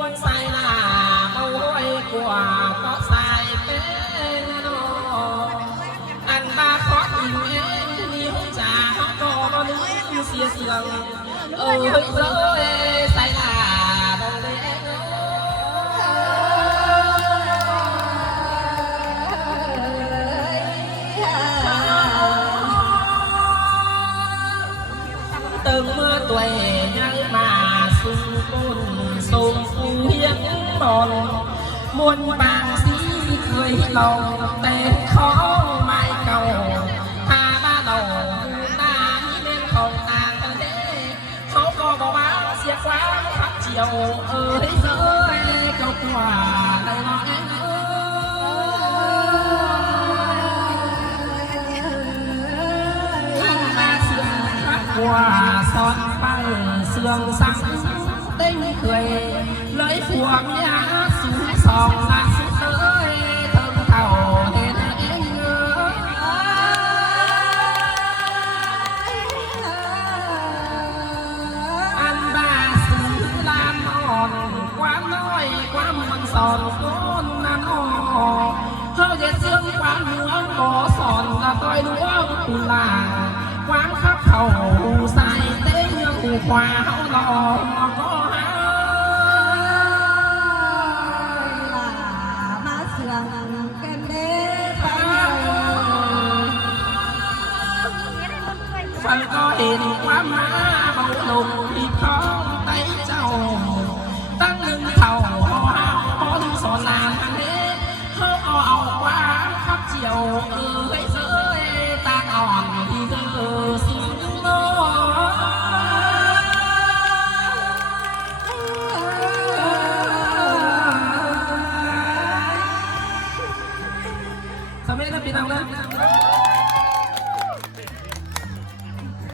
วนใส่หน้าเมาห้อยกว่าก็ใส่เป็นนออันบาขออิ่มเองนิ้วจ่าก็มาลืมเสียเสียงเฮ้ยใส่หน้าเมาเลยตึงเมื่อตัวยังมาสุ่มปุ่นสุ่มฟูเฮียงบอลมวนบางสีเคยลองแต่ของไม่เก่าถ้าบ้านเราตาที่เล่นของต่างประเทศเขาก็บอกว่าเสียฟ้าพักเจียวเอ้ยเจ้ยก็กว่าเลยน้องว่าสอนไปเสื่องสังเต้นเคยเลยผัวเมียสูงสองละสุดเลยเทิงเท่าเห็นเองอันบาสือลามอ่อนความน้อยความมันสอนก้นนั่นอ่อนเขาจะเสื่อมความหวงบ่สอนละต้อยหลวงตุลาความขับเขาใส่เต้ยหูควาเขาหลอกก็หามาเสื่อมกันเด้ฟันก็เห็นความมาเบาลงที่ท้องไต้เจ้าตั้งหนึ่งเท่าหอดูสอนนานอันนี้เขาเอาความขับเจียว